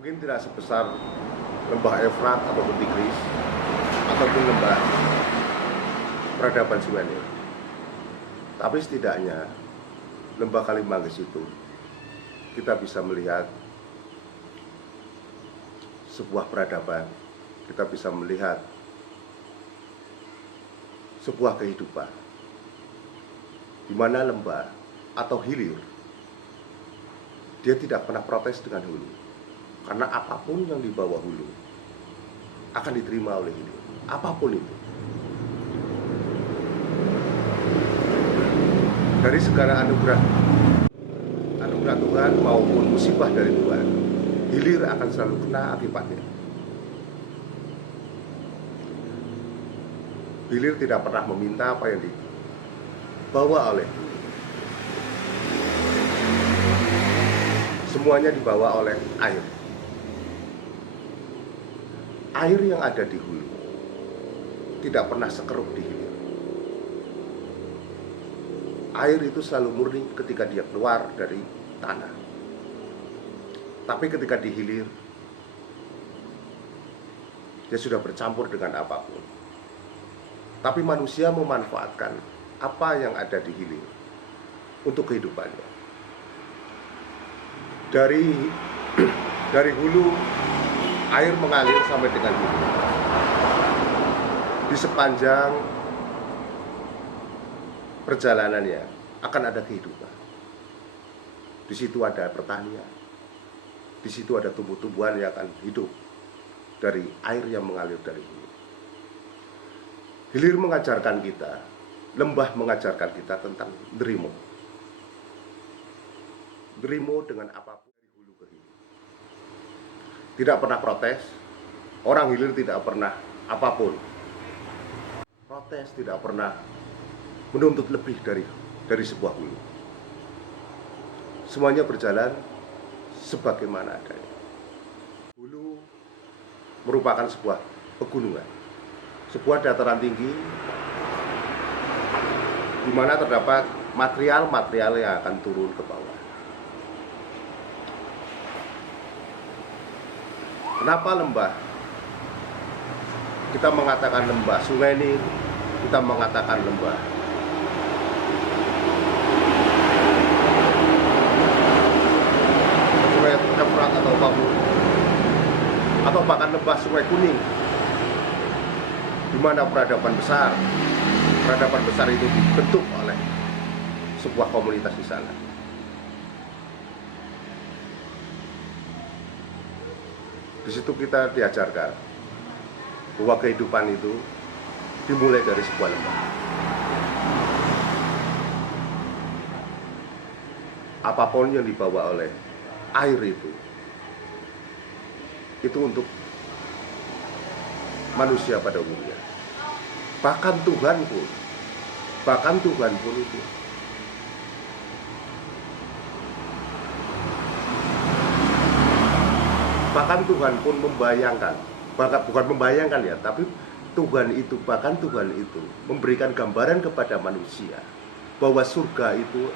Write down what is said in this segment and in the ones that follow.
Mungkin tidak sebesar lembah Efrat ataupun Tigris ataupun lembah peradaban Sumener, tapi setidaknya lembah Kalimanggis itu kita bisa melihat sebuah peradaban, kita bisa melihat sebuah kehidupan di mana lembah atau hilir dia tidak pernah protes dengan hulu, karena apapun yang di bawah hulu akan diterima oleh hilir, apapun itu. Dari segala anugerah Tuhan maupun musibah dari Tuhan, hilir akan selalu kena akibatnya. Hilir tidak pernah meminta apa yang dibawa oleh hulu. Semuanya dibawa oleh air. Air yang ada di hulu tidak pernah sekerup di hilir. Air itu selalu murni ketika dia keluar dari tanah. Tapi ketika di hilir, dia sudah bercampur dengan apapun. Tapi manusia memanfaatkan apa yang ada di hilir untuk kehidupannya. Dari hulu, air mengalir sampai dengan hilir. Di sepanjang perjalanannya akan ada kehidupan. Di situ ada pertanian. Di situ ada tumbuh-tumbuhan yang akan hidup dari air yang mengalir dari hilir. Hilir mengajarkan kita, lembah mengajarkan kita tentang derimo. Derimo dengan apapun dari hulu ke hilir. Tidak pernah protes. Orang hilir tidak pernah apapun protes, tidak pernah menuntut lebih dari sebuah hulu. Semuanya berjalan sebagaimana adanya. Hulu merupakan sebuah pegunungan, sebuah dataran tinggi di mana terdapat material-material yang akan turun ke bawah. Kenapa lembah? Kita mengatakan lembah sungai ini, kita mengatakan lembah sungai Efrat atau Babur, atau bahkan lembah Sungai Kuning, di mana peradaban besar itu dibentuk oleh sebuah komunitas di sana. Di situ kita diajarkan bahwa kehidupan itu dimulai dari sebuah lembah. Apapun yang dibawa oleh air itu untuk manusia pada umumnya. Bahkan Tuhan pun itu. Bahkan Tuhan pun membayangkan, bukan membayangkan ya, tapi Tuhan itu memberikan gambaran kepada manusia bahwa surga itu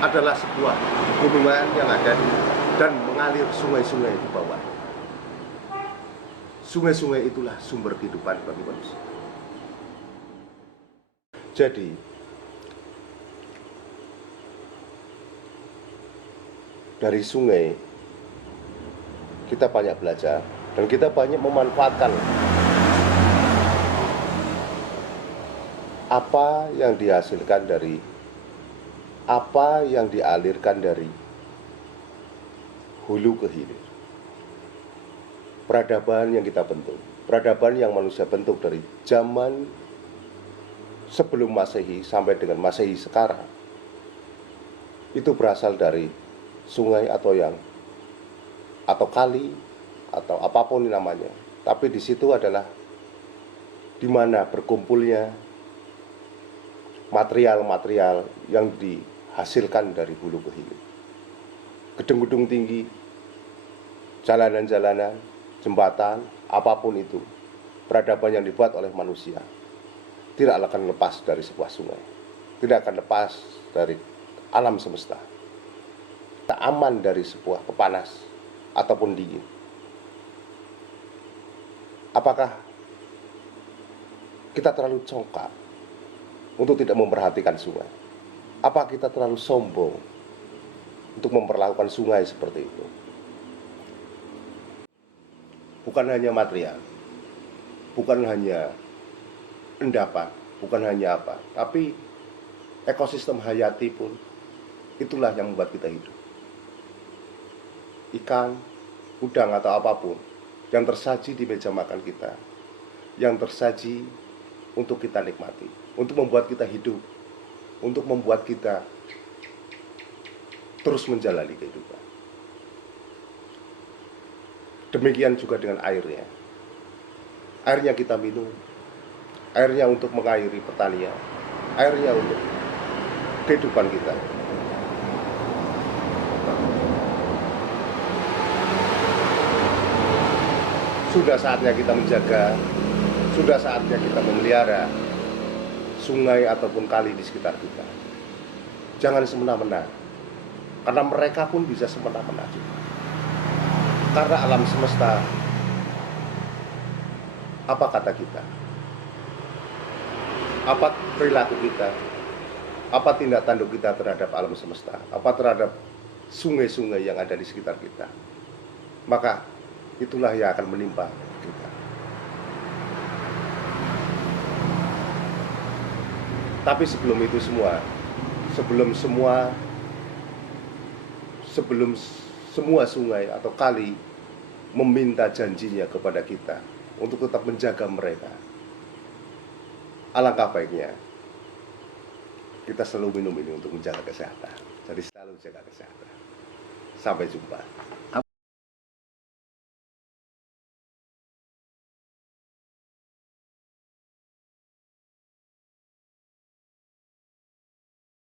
adalah sebuah gunungan yang ada dan mengalir sungai-sungai di bawah. Sungai-sungai itulah sumber kehidupan bagi manusia. Jadi, dari sungai kita banyak belajar dan kita banyak memanfaatkan apa yang dihasilkan dari apa yang dialirkan dari hulu ke hilir. Peradaban yang kita bentuk, peradaban yang manusia bentuk dari zaman sebelum Masehi sampai dengan Masehi sekarang, itu berasal dari sungai atau kali atau apapun namanya. Tapi di situ adalah di mana berkumpulnya material-material yang dihasilkan dari hulu ke hilir. Gedung-gedung tinggi, jalanan-jalanan, jembatan, apapun itu, peradaban yang dibuat oleh manusia tidak akan lepas dari sebuah sungai, tidak akan lepas dari alam semesta. Tak aman dari sebuah pepanas, ataupun dingin? Apakah kita terlalu congkak untuk tidak memperhatikan sungai? Apa kita terlalu sombong untuk memperlakukan sungai seperti itu? Bukan hanya material, bukan hanya endapan, bukan hanya apa, tapi ekosistem hayati pun itulah yang membuat kita hidup. Ikan, udang atau apapun yang tersaji di meja makan kita, yang tersaji untuk kita nikmati, untuk membuat kita hidup, untuk membuat kita terus menjalani kehidupan. Demikian juga dengan airnya. Airnya kita minum, airnya untuk mengairi pertanian, airnya untuk kehidupan kita. Sudah saatnya kita menjaga, sudah saatnya kita memelihara sungai ataupun kali di sekitar kita. Jangan semena-mena, karena mereka pun bisa semena-mena juga. Karena alam semesta, apa kata kita? Apa perilaku kita? Apa tindak tanduk kita terhadap alam semesta? Apa terhadap sungai-sungai yang ada di sekitar kita? Maka itulah yang akan menimpa kita. Tapi sebelum itu semua, sebelum semua sungai atau kali meminta janjinya kepada kita untuk tetap menjaga mereka, alangkah baiknya kita selalu minum ini untuk menjaga kesehatan. Jadi selalu jaga kesehatan. Sampai jumpa.